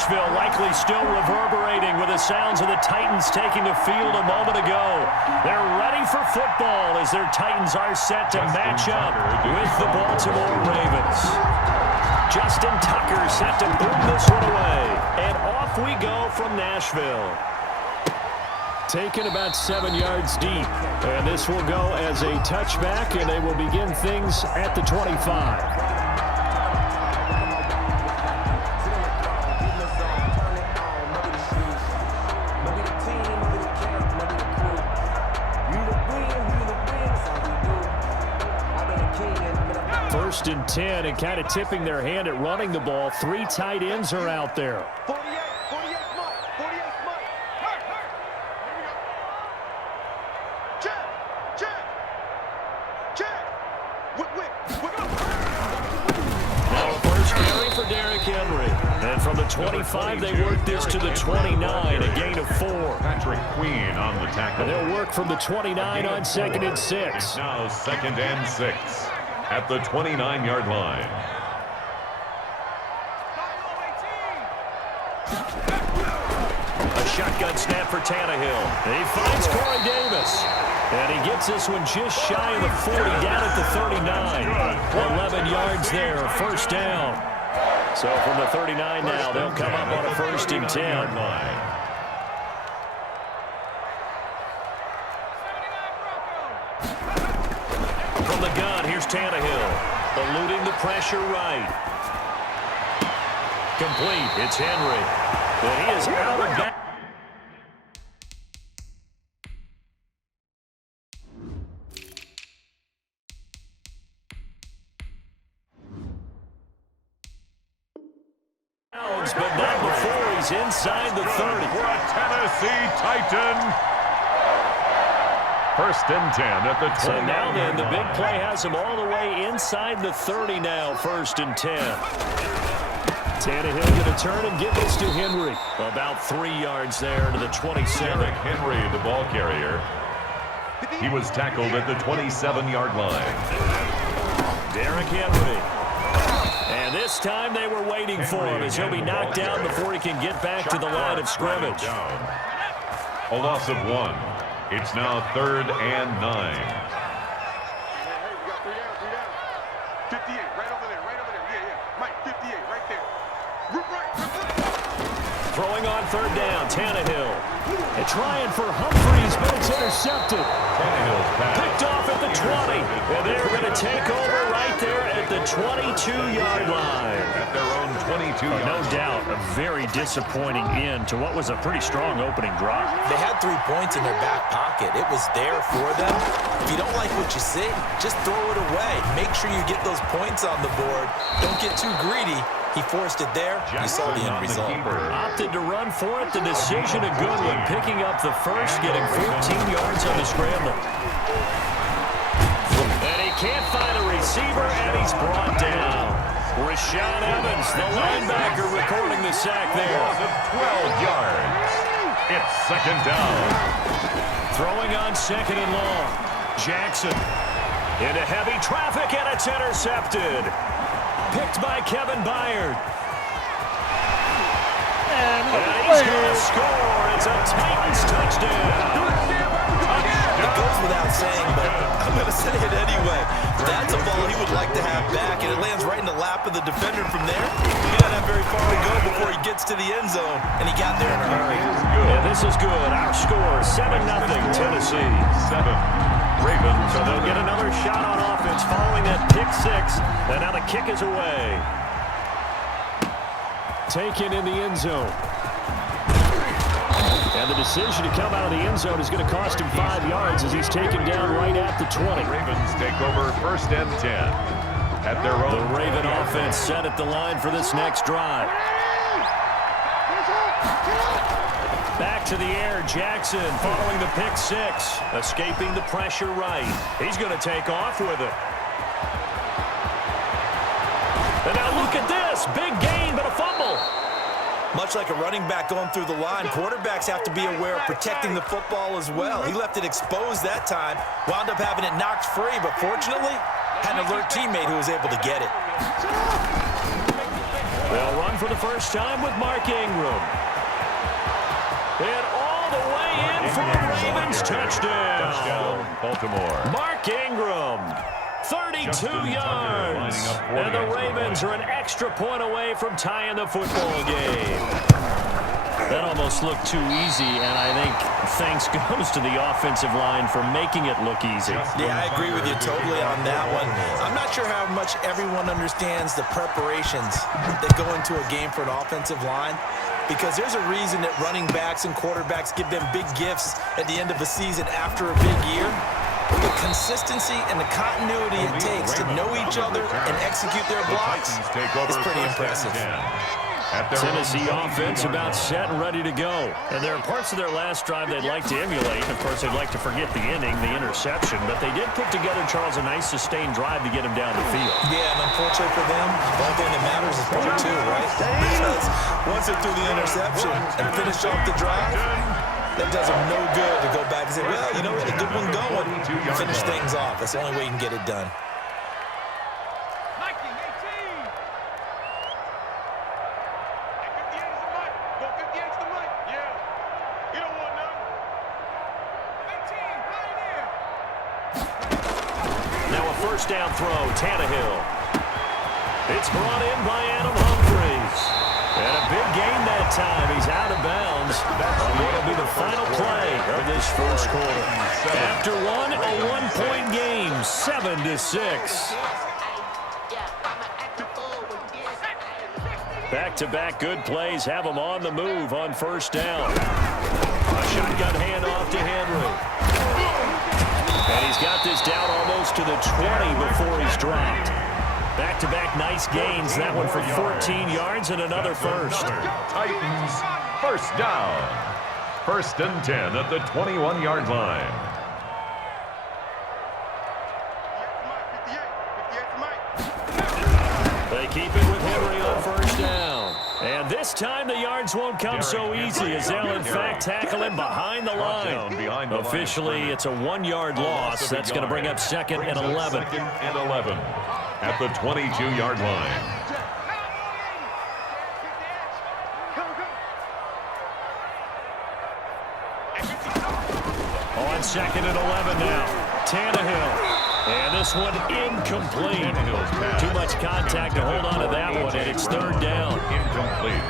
Nashville likely still reverberating with the sounds of the Titans taking the field a moment ago. They're ready for football as their Titans are set to match up with the Baltimore Ravens. Justin Tucker set to boom this one away. And off we go from Nashville. Taken about 7 yards deep. And this will go as a touchback, and they will begin things at the 25. First and 10, and kind of tipping their hand at running the ball. 3 tight ends are out there. 48 month. Check. Now a first carry for Derrick Henry. And from the 25, they work this to the 29, a gain of 4. Patrick Queen on the tackle. And they'll work from the 29 on 2nd and 6. Now 2nd and 6 at the 29-yard line. A shotgun snap for Tannehill. He finds Corey Davis. And he gets this one just shy of the 40, down at the 39. 11 yards there, first down. So from the 39 now, they'll come up on a 1st and 10. From the gun, here's Tannehill. Eluding the pressure right. Complete. It's Henry. But he is out of bounds. But not before he's inside the 30. For a Tennessee Titan. 1st and 10 at the 20. So now then, the big play has him all the way inside the 30 now, 1st and 10. Tannehill going to turn and give this to Henry. About 3 yards there to the 27. Derrick Henry, the ball carrier. He was tackled at the 27-yard line. Derrick Henry. And this time they were waiting for him as he'll be knocked down before he can get back to the line of scrimmage. A loss of 1. It's now 3rd and 9. 58, right over there. Yeah. Mike, 58, right there. Throwing on 3rd down, Tannehill. And trying for Humphreys, but it's intercepted. Tannehill's pass. Picked off at the 20. And they're going to take over right there at the 22-yard line. At their own 22-yard line. No doubt, a very disappointing end to what was a pretty strong opening drive. They had 3 points in their back pocket. It was there for them. If you don't like what you see, just throw it away. Make sure you get those points on the board. Don't get too greedy. He forced it there. You saw the end result. Opted to run for it. The decision a good one. Picking up the first, getting 14 yards on the scramble. And he can't find a receiver, and he's brought down. Rashaan Evans, the linebacker, recording the sack there. 12 yards. It's 2nd down. Throwing on 2nd and long. Jackson into heavy traffic, and it's intercepted. Picked by Kevin Byard. And he's going to score. It's a Titans touchdown. It goes without saying, but I'm going to say it anyway. That's a ball he would like to have back, and it lands right in the lap of the defender from there. He doesn't have very far to go before he gets to the end zone, and he got there in a hurry. And this is good. Our score, 7-0 Tennessee. 7. Ravens. So they'll get another shot on offense following that pick 6. And now the kick is away. Taken in the end zone. And the decision to come out of the end zone is going to cost him 5 yards as he's taken down right at the 20. Ravens take over 1st and 10 at their own. The Raven offense set at the line for this next drive. Back to the air, Jackson following the pick 6. Escaping the pressure right. He's going to take off with it. And now look at this. Big gain, but a fumble. Much like a running back going through the line, quarterbacks have to be aware of protecting the football as well. He left it exposed that time, wound up having it knocked free, but fortunately, had an alert teammate who was able to get it. They'll run for the first time with Mark Ingram. And all the way in for a Ravens touchdown. Baltimore. Mark Ingram, 32 yards. And the Ravens are an extra point away from tying the football game. That almost looked too easy, and I think thanks goes to the offensive line for making it look easy. Yeah, I agree with you totally on that one. I'm not sure how much everyone understands the preparations that go into a game for an offensive line, because there's a reason that running backs and quarterbacks give them big gifts at the end of a season after a big year. The consistency and the continuity it takes to know each other and execute their blocks is pretty impressive. Tennessee offense about set and ready to go. And there are parts of their last drive they'd like to emulate. Of course, they'd like to forget the inning, the interception. But they did put together, Charles, a nice sustained drive to get him down the field. Yeah, and unfortunately for them, the only thing that matters is part two, right? Because once they threw the interception and finished off the drive, that does them no good to go back and say, well, you know what, a good one going. Finish things off. That's the only way you can get it done. First down throw, Tannehill. It's brought in by Adam Humphries. And a big gain that time. He's out of bounds on what will be the final play of this first quarter. After one, a one-point game, 7-6. Back-to-back good plays have him on the move on first down. A shotgun handoff to Henry. And he's got this down almost to the 20 before he's dropped. Back-to-back nice gains. That one for 14 yards and another first. Titans, first down. 1st and 10 at the 21-yard line. They keep it with Henry on first down. And this time the yards won't come so easy as they'll in fact tackle him behind the line. Officially, it's a 1-yard loss. That's going to bring up 2nd and 11. 2nd and 11 at the 22-yard line. On 2nd and 11 now. Tannehill. And this one incomplete. Too much contact to hold on to that one, and it's 3rd down. Incomplete.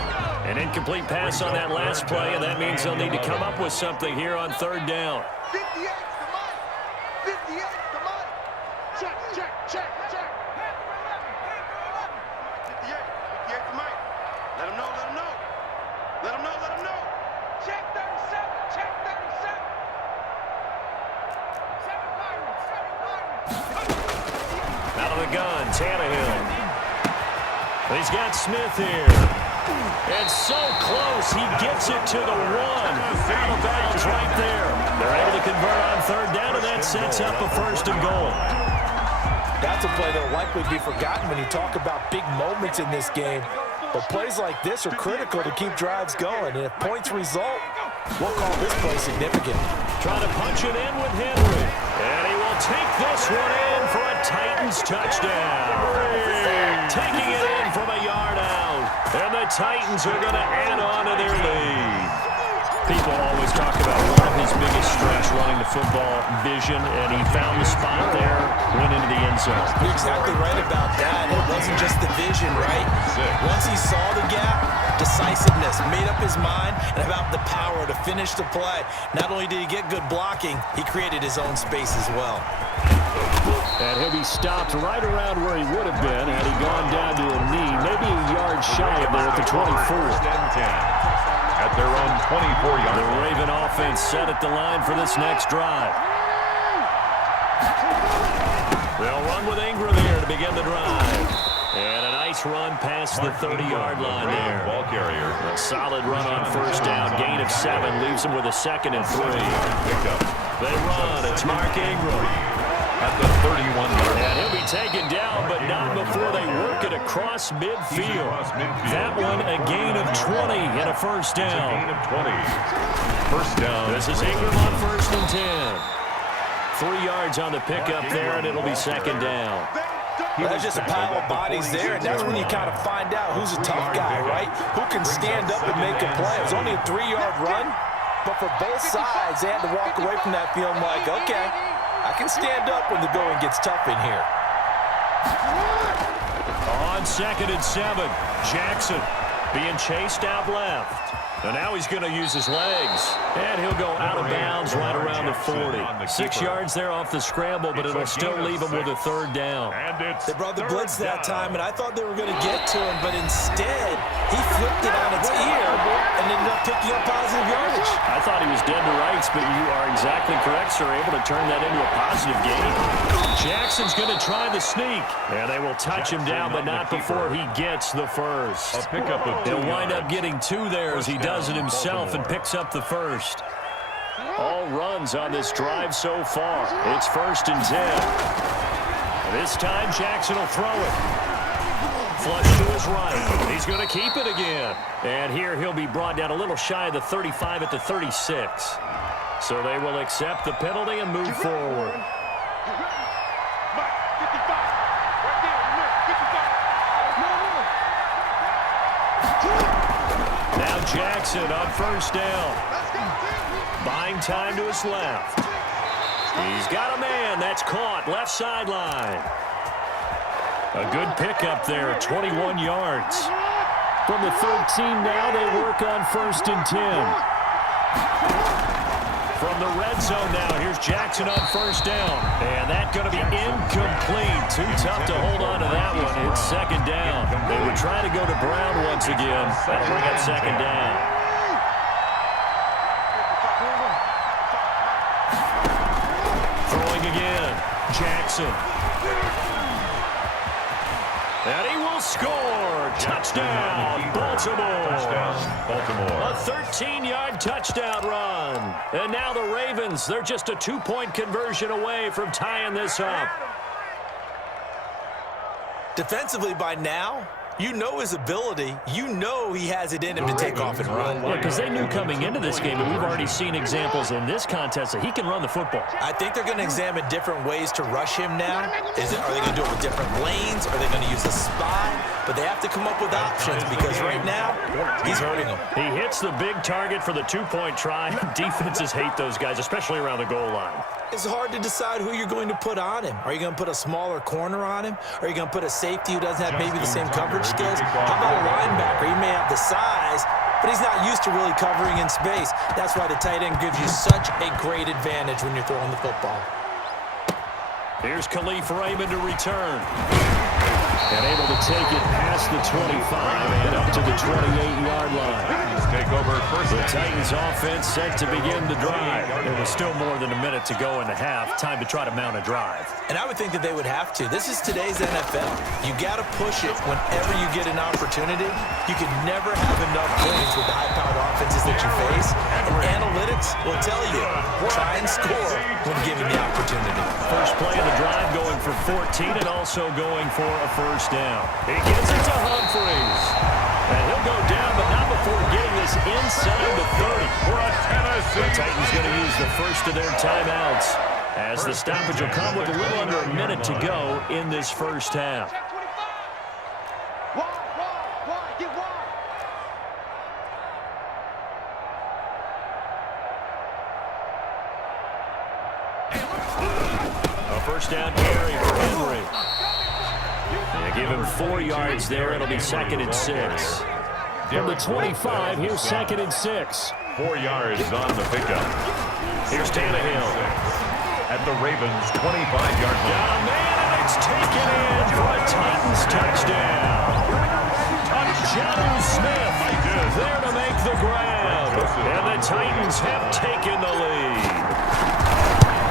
An incomplete pass on that last play, and that means they'll need to come up with something here on 3rd down. 58 to Mike. 58 to Mike. Check, check, check, check. 58 to Mike. Let him know, let him know. Let him know, let him know. Check 37, check 37. Out of the gun, Tannehill. He's got Smith here. And so close, he gets it to the 1. Out of bounds right there. They're able to convert on 3rd down, and that sets up a 1st and goal. That's a play that will likely be forgotten when you talk about big moments in this game. But plays like this are critical to keep drives going. And if points result, we'll call this play significant. Trying to punch it in with Henry. And he will take this one in for a Titans touchdown. Taking it in from a yard out. And the Titans are going to add on to their lead. People always talk about one of his biggest strengths running the football, vision, and he found the spot there, went into the end zone. You're exactly right about that. It wasn't just the vision, right? Once he saw the gap, decisiveness, made up his mind, and about the power to finish the play. Not only did he get good blocking, he created his own space as well. And he'll be stopped right around where he would have been had he gone down to a knee, maybe a yard shy of there at the 24. 1st and 10 at their own 24-yard line. The Raven offense set at the line for this next drive. They'll run with Ingram here to begin the drive. And a nice run past the 30-yard line there. Ball carrier. A solid run on first down. Gain of 7 leaves them with a 2nd and 3. They run. It's Mark Ingram. At the 31-yard line. And he'll be taken down, but not before they work it across midfield. That one, a gain of 20 and a 1st down. Gain of 20. 1st down. This is Ingram on 1st and 10. 3 yards on the pickup there, and it'll be 2nd down. That's just a pile of bodies there, and that's when you kind of find out who's a tough guy, right? Who can stand up and make a play. It was only a 3-yard run, but for both sides, they had to walk away from that feeling like, okay, I can stand up when the going gets tough in here. On 2nd and 7, Jackson being chased out left. And now he's going to use his legs. And he'll go out of bounds right around the 40. 6 yards there off the scramble, but it'll still leave him with a 3rd down. They brought the blitz that time, and I thought they were going to get to him, but instead, he flipped it on its ear and ended up picking up positive yardage. I thought he was dead to rights, but you are exactly correct, sir. Able to turn that into a positive gain. Jackson's going to try the sneak. And they will touch him down, but not before he gets the first. A pickup of 2 He'll wind up yards. getting 2 there as he does it himself and picks up the first. All runs on this drive so far. It's 1st and 10. This time Jackson will throw it. Flush to his right. He's going to keep it again. And here he'll be brought down a little shy of the 35 at the 36. So they will accept the penalty and move forward. Now Jackson on 1st down. Buying time to his left. He's got a man. That's caught. Left sideline. A good pickup there. 21 yards. From the 13 now, they work on 1st and 10. From the red zone now, here's Jackson on 1st down. And that's going to be incomplete. Too tough to hold on to that one. It's 2nd down. They would try to go to Brown once again. That'll bring up 2nd down. Throwing again. Jackson. And he will score. Touchdown, Baltimore. Touchdown, Baltimore. A 13-yard touchdown run. And now the Ravens, they're just a 2-point conversion away from tying this up. Defensively by now, you know his ability. You know he has it in him to take off and run. Yeah, because they knew coming into this game, and we've already seen examples in this contest that he can run the football. I think they're going to examine different ways to rush him now. Are they going to do it with different lanes? Are they going to use a spy? But they have to come up with options because right now, he's hurting them. He hits the big target for the 2-point try. Defenses hate those guys, especially around the goal line. It's hard to decide who you're going to put on him. Are you going to put a smaller corner on him? Are you going to put a safety who doesn't have maybe the same coverage skills? How about a linebacker? He may have the size, but he's not used to really covering in space. That's why the tight end gives you such a great advantage when you're throwing the football. Here's Khalif Raymond to return. And able to take it past the 25 and up to the 28-yard line. Take over first. The Titans offense set to begin the drive. There was still more than a minute to go in the half. Time to try to mount a drive. And I would think that they would have to. This is today's NFL. You got to push it whenever you get an opportunity. You can never have enough points with the high-powered offenses that you face. And analytics will tell you, try and score when given the opportunity. First play of the drive going for 14 and also going for a 1st down. He gets it to Humphries. And he'll go down, but not before getting this inside the 30. The Titans going to use the first of their timeouts as the stoppage will come with a little under a minute to go in this first half. A 1st down carry for Henry. They give him 4 yards there. It'll be 2nd and 6. From the 25, here's 2nd and 6. 4 yards on the pickup. Here's Tannehill. At the Ravens' 25-yard line. Got a man, and it's taken in for a Titans touchdown. Jonnu Smith there to make the grab. And the Titans have taken the lead.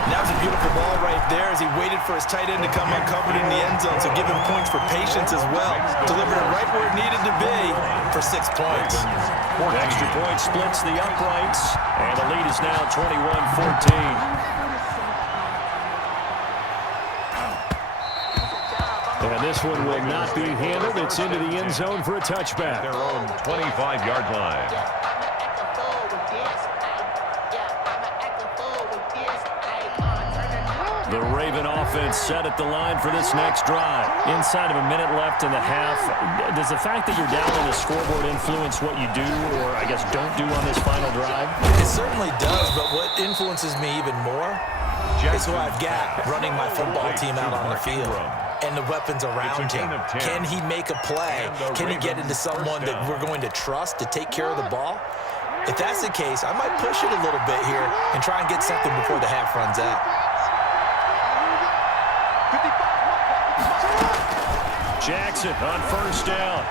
That was a beautiful ball right there as he waited for his tight end to come uncovered in the end zone, so give him points for patience as well. Delivered it right where it needed to be for 6 points. Extra point splits the uprights, and the lead is now 21-14. And this one will not be handled. It's into the end zone for a touchback. Their own 25-yard line. The Raven offense set at the line for this next drive. Inside of a minute left in the half, does the fact that you're down on the scoreboard influence what you do or, I guess, don't do on this final drive? It certainly does, but what influences me even more is who I've got running my football team out on the field and the weapons around him. Can he make a play? Can he get into someone that we're going to trust to take care of the ball? If that's the case, I might push it a little bit here and try and get something before the half runs out. Jackson on first down.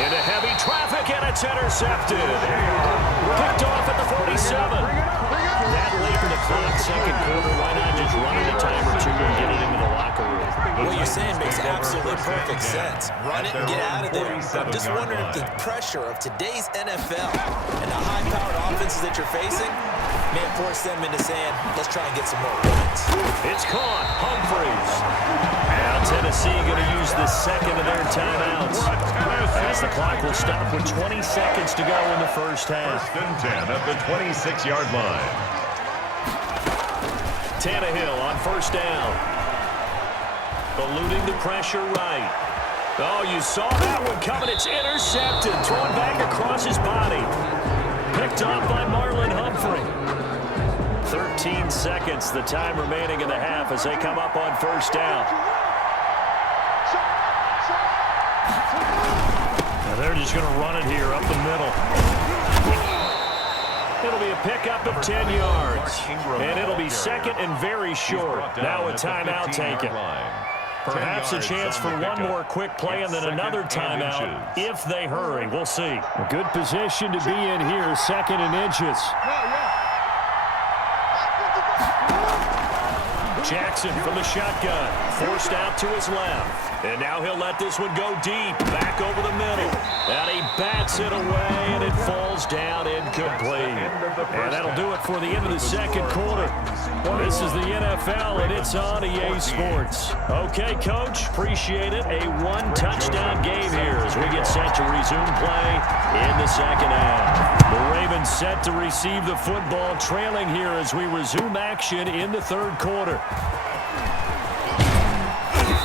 Into heavy traffic, and it's intercepted. Picked off at the 47. That late in the clock, second quarter, why not just run it a time or two and get it into the locker room? What you're saying makes absolutely perfect sense. Run it and get out of there. I'm just wondering if the pressure of today's NFL and the high-powered offenses that you're facing may force them into saying, let's try and get some more points. It's caught. Humphreys. Now Tennessee going to use the second of their timeouts. As the clock will stop with 20 seconds to go in the first half. First and 10 at the 26-yard line. Tannehill on first down. Eluding the pressure right. Oh, you saw that one coming. It's intercepted. Thrown back across his body. Picked off by Marlon Humphrey. 13 seconds, the time remaining in the half as they come up on first down. Now they're just going to run it here up the middle. It'll be a pickup of 10 yards. And it'll be second and very short. Now a timeout taken. Perhaps a chance for one more quick play and then another timeout if they hurry. We'll see. A good position to be in here, second and inches. Jackson from the shotgun, forced out to his left. And now he'll let this one go deep, back over the middle. And he bats it away, and it falls down incomplete. And that'll do it for the end of the second quarter. This is the NFL, and it's on EA Sports. Okay, Coach, appreciate it. A one-touchdown game here as we get set to resume play in the second half. The Ravens set to receive the football, trailing here as we resume action in the third quarter.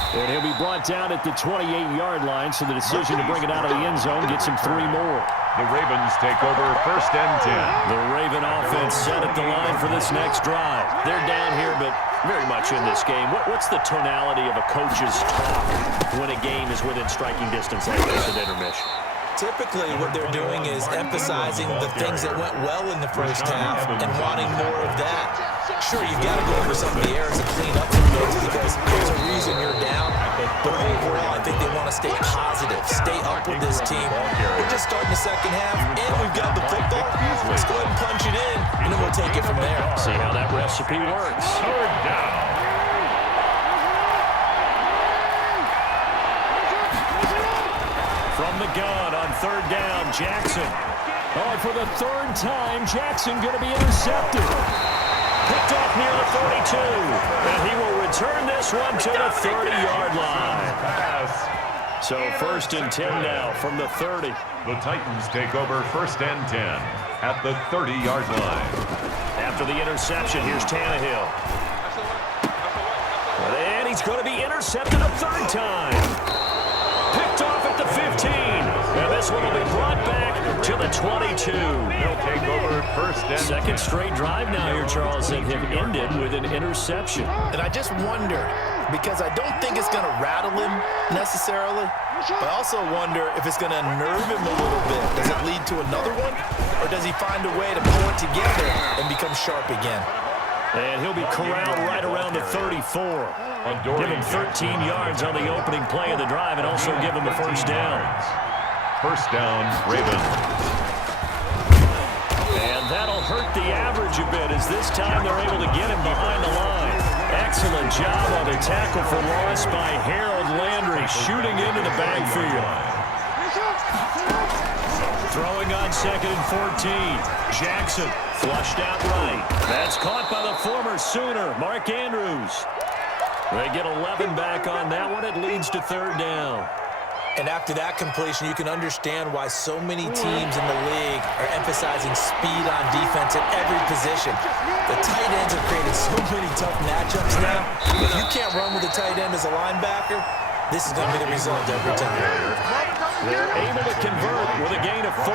And he'll be brought down at the 28-yard line, so the decision to bring it out of the end zone gets him 3 more. The Ravens take over first and 10. The Raven offense set at the line for this next drive. They're down here, but very much in this game. What's the tonality of a coach's talk when a game is within striking distance like this at intermission? Typically, what they're doing is emphasizing the things that went well in the first half and wanting more of that. Sure, you've got to go over some of the errors and clean up some things because there's a reason you're down. But overall, I think they want to stay positive, stay up with this team. We're just starting the second half, and we've got the football. Let's go ahead and punch it in, and then we'll take it from there. See how that recipe works. Third down. From the gun on third down, Jackson. Oh, and for the third time, Jackson going to be intercepted. Picked off near the 42. And he will return this one to the 30-yard line. So first and 10 now from the 30. The Titans take over first and 10 at the 30-yard line. After the interception, here's Tannehill. And he's going to be intercepted a third time. Picked off at the 15. And this one will be brought back to the 22. They'll take over first and second straight drive now here, Charles, and have ended with an interception. And I just wonder, because I don't think it's going to rattle him necessarily, but I also wonder if it's going to unnerve him a little bit. Does it lead to another one? Or does he find a way to pull it together and become sharp again? And he'll be corralled right around the 34. Give him 13 yards on the opening play of the drive and also give him a first down. First down, Ravens. And that'll hurt the average a bit as this time they're able to get him behind the line. Excellent job on the tackle for loss by Harold Landry, shooting into the backfield. Throwing on second and 14. Jackson flushed out right. That's caught by the former Sooner, Mark Andrews. They get 11 back on that one. It leads to third down. And after that completion, you can understand why so many teams in the league are emphasizing speed on defense at every position. The tight ends have created so many tough matchups now. If you can't run with a tight end as a linebacker, this is going to be the result every time. They're able to convert with a gain of 4.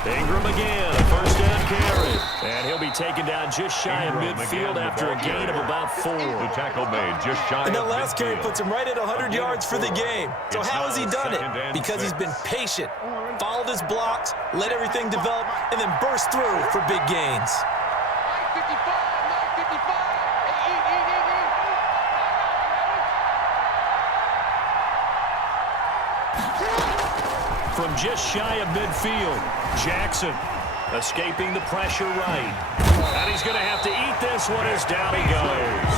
Ingram again, a first down carry. And he'll be taken down just shy of midfield after a gain of about 4. The tackle made just shy of midfield. And that last carry puts him right at 100 yards for the game. So how has he done it? Because he's been patient, followed his blocks, let everything develop, and then burst through for big gains. From just shy of midfield, Jackson escaping the pressure right. And he's going to have to eat this one as down he goes.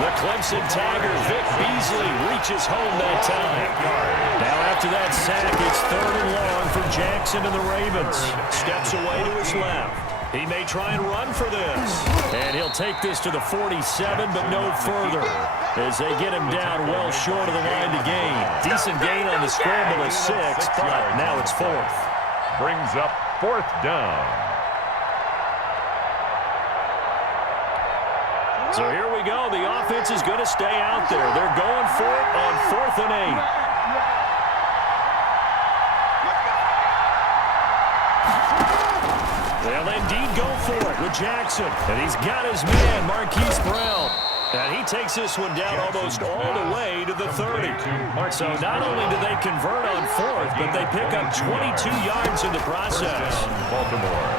The Clemson Tiger, Vic Beasley, reaches home that time. Now after that sack, it's 3rd and long for Jackson and the Ravens. Steps away to his left. He may try and run for this. And he'll take this to the 47, but no further, as they get him down well short of the line to gain. Decent gain on the scramble of 6, but now it's 4th. Brings up 4th down. So here we go. The offense is going to stay out there. They're going for it on 4th and 8. They'll indeed go for it with Jackson. And he's got his man, Marquise Brown. And he takes this one down almost all the way to the 30. So not only do they convert on 4th, but they pick up 22 yards in the process. Baltimore.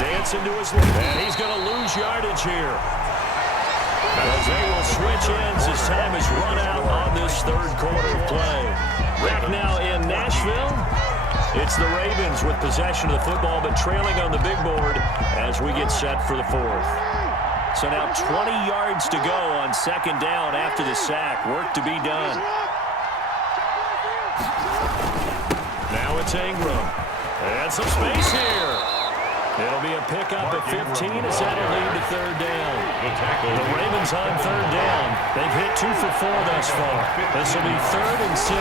Dancing to his left. And he's going to lose yardage here, as they will switch ends as time is run out on this 3rd quarter of play. Back now in Nashville. It's the Ravens with possession of the football, but trailing on the big board as we get set for the 4th. So now 20 yards to go on 2nd down after the sack. Work to be done. Now it's Ingram. And some space here. It'll be a pickup at 15 as that'll lead to 3rd down. The Ravens on 3rd down. They've hit 2 for 4 thus far. This will be 3rd and 6.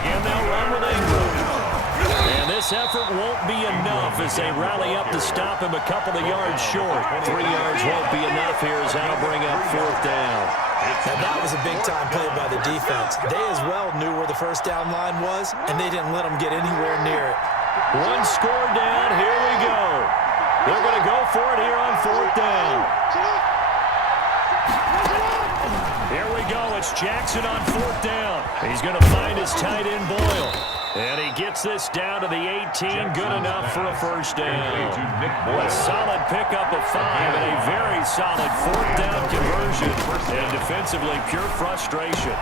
Again, they'll run with Ingram. And this effort won't be enough as they rally up to stop him a couple of yards short. 3 yards won't be enough here as that'll bring up 4th down. Now that was a big-time play by the defense. They as well knew where the first down line was, and they didn't let them get anywhere near it. 1 score down. Here we go. They're going to go for it here on 4th down. Here we go. It's Jackson on 4th down. He's going to find his tight end Boyle. And he gets this down to the 18. Good enough for a first down. A solid pickup of 5 and a very solid 4th down conversion. And defensively, pure frustration.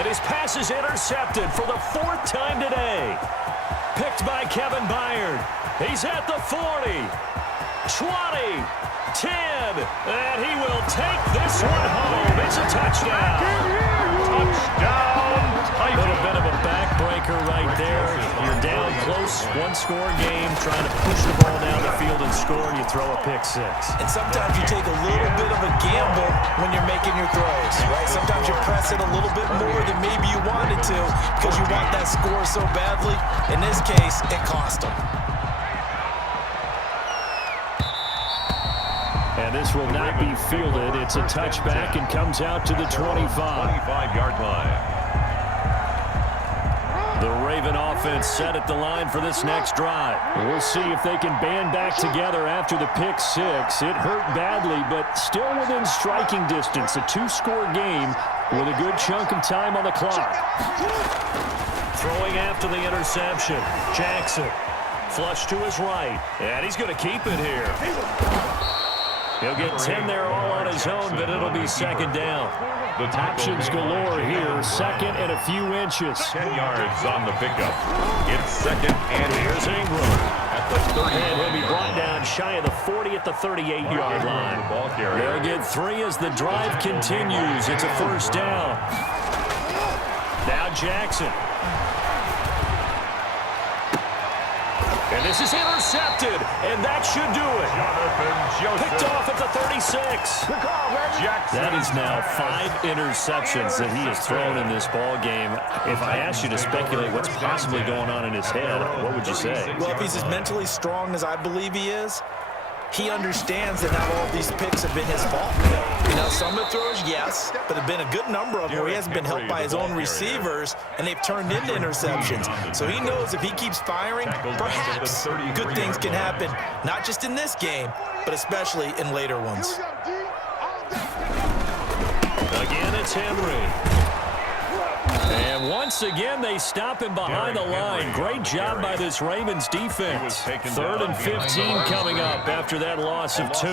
And his pass is intercepted for the 4th time today. Picked by Kevin Byard. He's at the 40, 20, 10, and he will take this one home. It's a touchdown. Touchdown. A little bit of a backbreaker right there. You're down close, 1-score game, trying to push the ball down the field and score, and you throw a pick 6. And sometimes you take a little bit of a gamble when you're making your throws, right? Sometimes you press it a little bit more than maybe you wanted to because you want that score so badly. In this case, it cost them. And this will not be fielded. It's a touchback and comes out to the 25. 25-yard line. The Raven offense set at the line for this next drive. We'll see if they can band back together after the pick 6. It hurt badly, but still within striking distance. A 2-score game with a good chunk of time on the clock. Throwing after the interception. Jackson. Flush to his right. And he's going to keep it here. He'll get 10 there all on his own, but it'll be 2nd down. The options galore here. 2nd and a few inches. 10 yards on the pickup. It's 2nd and here's Ingram. At the 30. And he'll be brought down shy of the 40 at the 38-yard line. They'll get 3 as the drive continues. It's a first down. Now Jackson. And this is intercepted, and that should do it. Picked off at the 36. That is now 5 interceptions that he has thrown in this ball game. If I asked you to speculate what's possibly going on in his head, what would you say? Well, if he's as mentally strong as I believe he is, he understands that not all of these picks have been his fault. You know, some of the throws, yes, but there have been a good number of them where he hasn't been helped by his own receivers, and they've turned into interceptions. So he knows if he keeps firing, perhaps good things can happen, not just in this game, but especially in later ones. Again, it's Henry. And once again, they stop him behind the line. Great job by this Ravens defense. 3rd and 15 coming up after that loss of 2.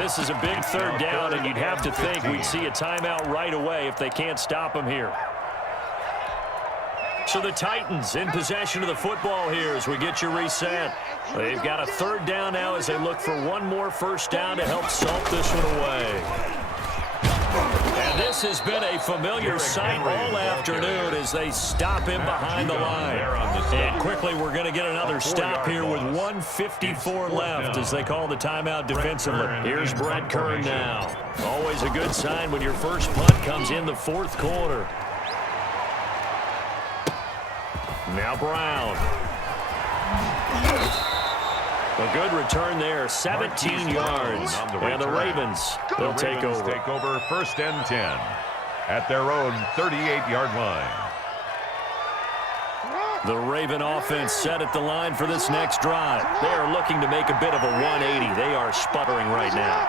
This is a big 3rd down, and you'd have to think we'd see a timeout right away if they can't stop him here. So the Titans in possession of the football here as we get you reset. They've got a 3rd down now as they look for one more 1st down to help salt this one away. And this has been a familiar sight all afternoon as they stop him behind the line. And quickly, we're going to get another stop here with 1:54 left as they call the timeout defensively. Here's Brett Kern now. Always a good sign when your first punt comes in the 4th quarter. Now Brown. A good return there, 17 yards. And the Ravens, they'll take over. 1st and 10 at their own 38-yard line. The Raven offense set at the line for this next drive. They are looking to make a bit of a 180. They are sputtering right now.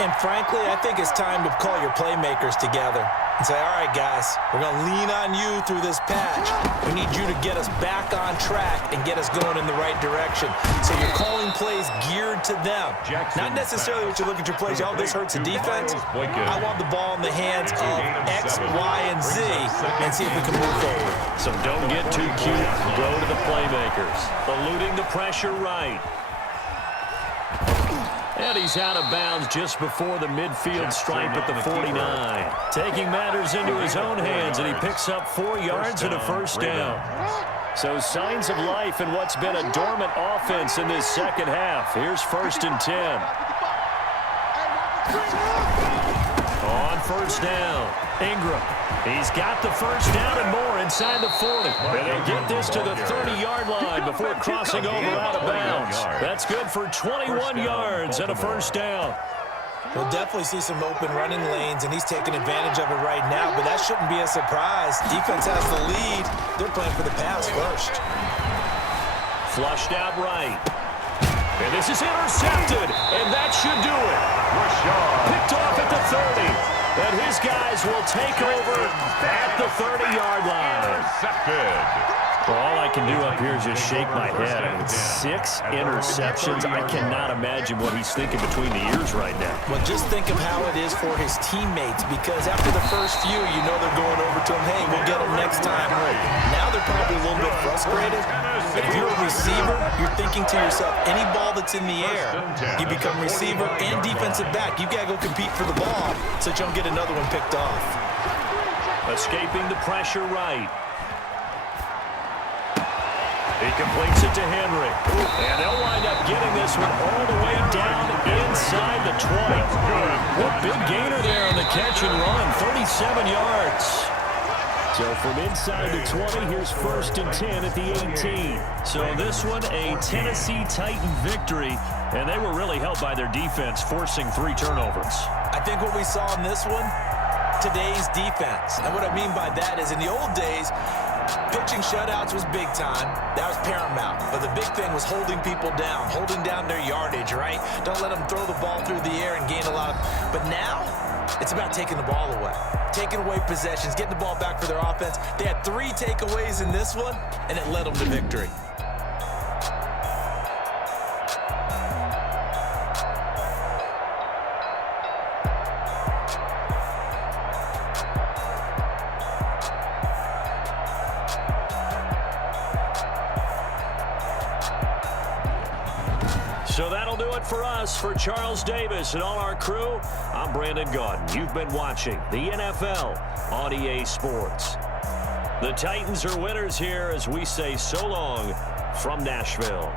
And frankly, I think it's time to call your playmakers together and say, all right, guys, we're going to lean on you through this patch. We need you to get us back on track and get us going in the right direction. So you're calling plays geared to them. Not necessarily what you look at your plays, oh, this hurts the defense. I want the ball in the hands of X, Y, and Z and see if we can move forward. So don't get too cute. Go to the playmakers. Eluding the pressure right. And he's out of bounds just before the midfield stripe at the 49. Taking matters into his own hands, and he picks up 4 yards and a 1st down. So signs of life in what's been a dormant offense in this 2nd half. Here's 1st and 10. On 1st down, Ingram. He's got the 1st down and more inside the 40. And they'll get this to the 30-yard line before crossing over out of bounds. That's good for 21 yards and a 1st down. We'll definitely see some open running lanes, and he's taking advantage of it right now, but that shouldn't be a surprise. Defense has the lead. They're playing for the pass first. Flushed out right. And this is intercepted, and that should do it. Picked off at the 30. And his guys will take over at the 30-yard line. Intercepted. Well, all I can do up here is just shake my head. I mean, 6 interceptions. I cannot imagine what he's thinking between the ears right now. Well, just think of how it is for his teammates, because after the first few, you know they're going over to him, hey, we'll get him next time. Now they're probably a little bit frustrated. And if you're a receiver, you're thinking to yourself, any ball that's in the air, you become receiver and defensive back. You've got to go compete for the ball so that you don't get another one picked off. Escaping the pressure right. He completes it to Henry. And they'll wind up getting this one all the way down inside the 20. A big gainer there on the catch and run, 37 yards. So from inside the 20, here's 1st and 10 at the 18. So this one, a Tennessee Titan victory. And they were really helped by their defense, forcing 3 turnovers. I think what we saw in this one, today's defense. And what I mean by that is in the old days, pitching shutouts was big time. That was paramount. But the big thing was holding people down, holding down their yardage, right? Don't let them throw the ball through the air and gain a lot of... But now, it's about taking the ball away. Taking away possessions, getting the ball back for their offense. They had 3 takeaways in this one, and it led them to victory. So that'll do it for us. For Charles Davis and all our crew, I'm Brandon Gaudin. You've been watching the NFL on EA Sports. The Titans are winners here as we say so long from Nashville.